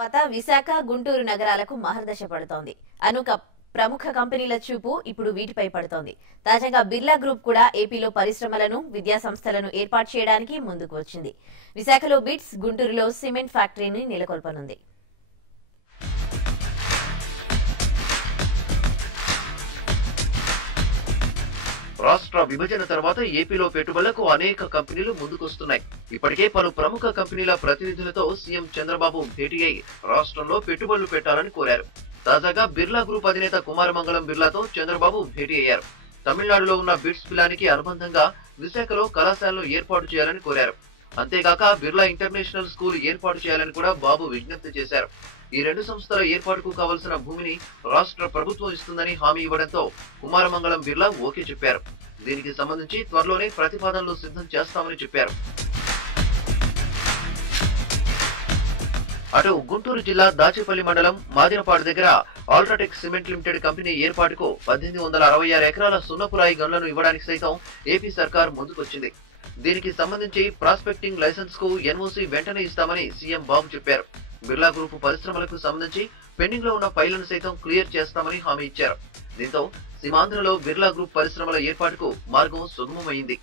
తర్వాత విశాఖ, గుంటూరు నగరాలకు మహర్దశ పడుతోంది. అనుక ప్రముఖ కంపెనీల చూపు ఇప్పుడు వీటిపై పడుతోంది. తాజాగా బిర్లా గ్రూప్ కూడా ఏపీలో పరిశ్రమలను, విద్యా సంస్థలను ఏర్పాటు చేయడానికి ముందుకు వచ్చింది. విశాఖలో బిట్స్, గుంటూరులో సిమెంట్ ఫ్యాక్టరీని నెలకొల్పనుంది. రాష్ట్ర విభజన తర్వాత ఏపీలో పెట్టుబడులకు అనేక కంపెనీలు ముందుకొస్తున్నాయి. ఇప్పటికే పలు ప్రముఖ కంపెనీల ప్రతినిధులతో సీఎం చంద్రబాబు భేటీ అయి రాష్ట్రంలో పెట్టుబడులు పెట్టాలని కోరారు. తాజాగా బిర్లా గ్రూప్ అధినేత కుమారమంగళం బిర్లాతో చంద్రబాబు భేటీ అయ్యారు. తమిళనాడులో ఉన్న బిట్స్ పిలానికి అనుబంధంగా విశాఖలో కళాశాలను ఏర్పాటు చేయాలని కోరారు. అంతేగాక బిర్లా ఇంటర్నేషనల్ స్కూల్ ఏర్పాటు చేయాలని కూడా బాబు విజ్ఞప్తి చేశారు. ఈ రెండు సంస్థల ఏర్పాటుకు కావలసిన భూమిని రాష్ట్ర ప్రభుత్వం ఇస్తుందని హామీ ఇవ్వడంతో కుమారమంగళం బిర్లా ఓకే చెప్పారు. దీనికి సంబంధించి త్వరలోనే ప్రతిపాదనలు సిద్ధం చేస్తామని చెప్పారు. అటు గుంటూరు జిల్లా దాచేపల్లి మండలం మాదినపాడు దగ్గర అల్ట్రాటెక్ సిమెంట్ లిమిటెడ్ కంపెనీ ఏర్పాటుకు 1866 ఎకరాల సున్నపురాయి గనులను ఇవ్వడానికి సైతం ఏపీ సర్కార్ ముందుకొచ్చింది. దీనికి సంబంధించి ప్రాస్పెక్టింగ్ లైసెన్స్ కు ఎన్ఓసీ వెంటనే ఇస్తామని సీఎం బాబు చెప్పారు. బిర్లా గ్రూప్ పరిశ్రమలకు సంబంధించి పెండింగ్ లో ఉన్న ఫైళ్లను సైతం క్లియర్ చేస్తామని హామీ ఇచ్చారు. దీంతో సీమాంధ్రలో బిర్లా గ్రూప్ పరిశ్రమల ఏర్పాటుకు మార్గం సుగమమైంది.